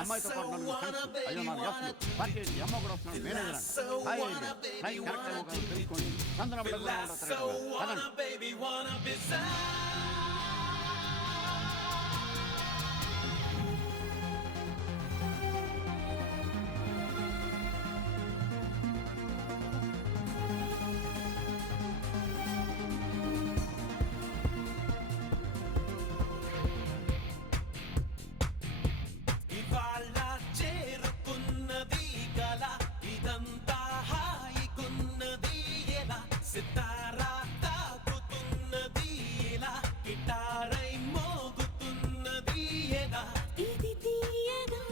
అమ్మాయితో పాటు నలుగురు ఫ్రెండ్స్. అయ్యో నా ఎఫ్లు పార్టీ ఏంటి? అమ్మ కూడా వస్తున్నాడు, మేనేజర్ అంట. హాయ్ ఏంటి? ఫ్లైట్ కరెక్ట్ ఏమో కానీ తెలుసుకోండి. చంద్రబాబు కూడా ఇవాళ చేరుకున్నది గల ఇదంతా హాయికున్నది ఎలా సితారా తాకుతున్నది ఎలా గిటారై మోగుతున్నది ఎలా ఇది తీయగా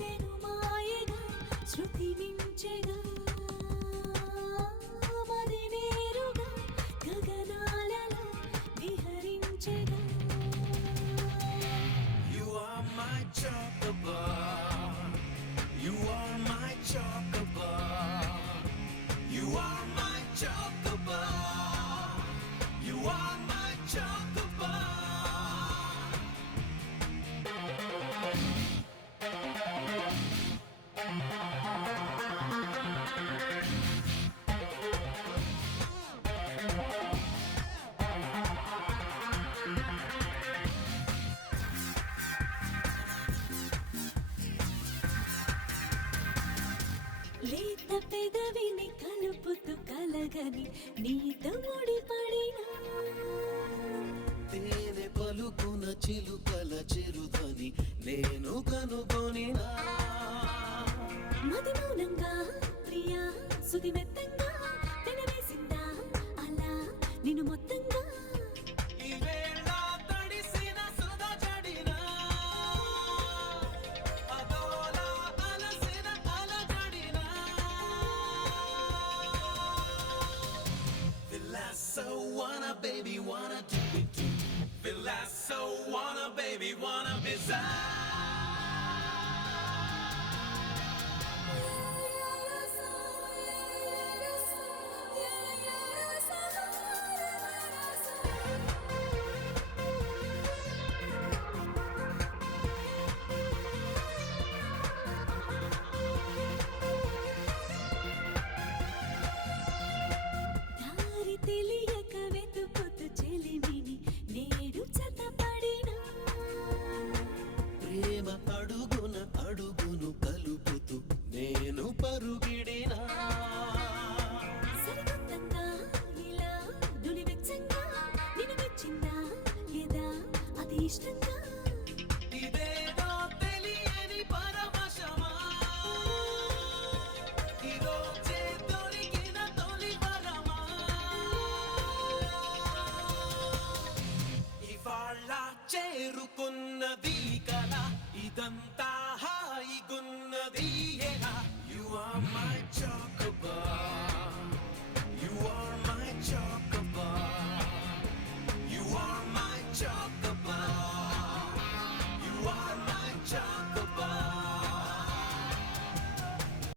తెను మాయగా శృతి మించెగా మది నేరుగా గగనాలలో విహరించెగా You are my chocobar. You are my chocobar. You are my chocobar. You are my chocobar. లేత పెదవిని కలుపుతూ కలగని నీతో ముడిపడినా తేనె పలుకున చిలుకల చిరుదని నేను కనుగొనినా మది మౌనంగా ప్రియా సుది మెత్తంగా పెనవేసిందా అలా నిన్ను మొత్తంగా ఈ వేళ తడిసిన సుధ జడినా అదోలా అలసిన అలజడినా Villasso wanna baby wanna do it do Villasso wanna baby wanna be దారి తెలియక వెతుకుతూ చెలిమిని నేడు చతపడినా ప్రేమ అడుగున అడుగు